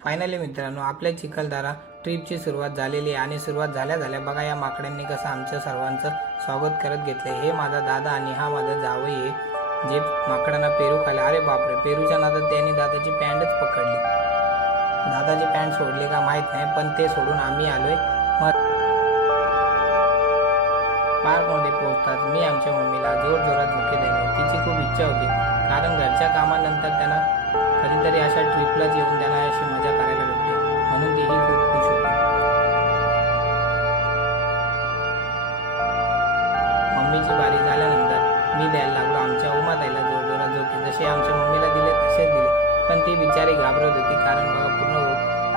Finally मित्रांनो, आपल्या चिखलदरा ट्रिपची सुरुवात झालेली आहे आणि सुरुवात झाल्या बघा या माकडांनी कसं आमच्या सर्वांचं स्वागत करत घेतले। हे माझा दादा आणि हा माझा जावई आहे जे माकडांना पेरू खायला। अरे बापरे, पेरूच्या नादात त्यांनी दादाची पॅन्टच पकडली। दादाची पॅन्ट सोडली का माहीत नाही, पण ते सोडून आम्ही आलोय पार्कमध्ये। पोहोचताच मी आमच्या मम्मीला जोरजोरात झोके दिले। तिची खूप इच्छा होती, कारण घरच्या कामानंतर त्यांना कधीतरी अशा ट्रिपलाच येऊन त्यांना अशी मजा करायला भेटते, म्हणून तीही खूप खुश होती। मम्मीची बारी झाल्यानंतर मी द्यायला लागलो आमच्या उमाताईला जोरजोरात झोके। जसे आमच्या मम्मीला दिले तसेच दिले, पण ती बिचारी घाबरत होती, कारण बघा पूर्ण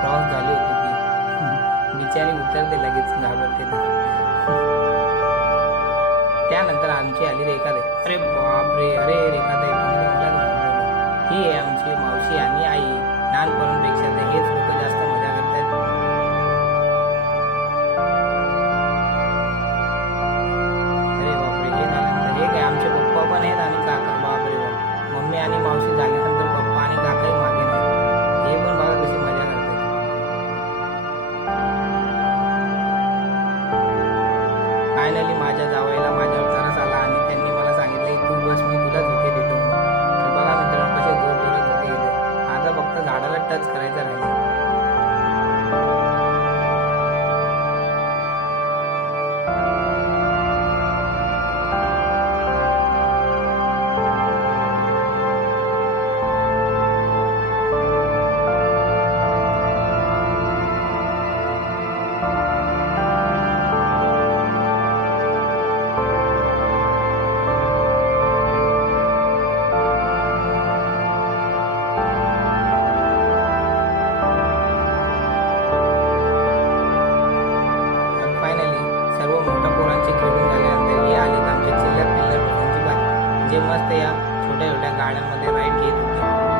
क्रॉस झाली होती ती बिचारी उतरते लगेच घाबरते ना। त्यानंतर आमची आली रेखाताई। अरे बापरे, अरे रेखाताई तुम्ही मला घाबरवलं। ही आहे आमची मावशी आणि आई। लहानपणापेक्षा तर हेच लोक जास्त मजा करतात। अरे बापरे, हे झाल्यानंतर हे काय आमचे पप्पा पण आहेत आणि काका। बापरे बाप, मम्मी आणि मावशी झाल्यानंतर पप्पा आणि काकाही मागे नाही। हे पण बघा कशी मजा करतात। फायनली माझ्या जावयाला माझ्यावर तरस आला आणि त्यांनी मला सांगितले तू बस, मी तुला झोके देतो म्हणून। तर बघा मित्रांनो कसे जोरजोरात झोके घेते। आता फक्त झाडाला टच करायचं राहिले। सर्व मोठ्या पोरांचे खेळून झाल्यानंतर हे आले आमच्या चिल्लर पिल्लर लोकांची बारी, जे मस्त या छोट्या छोट्या गाड्यांमध्ये राईड घेत होते।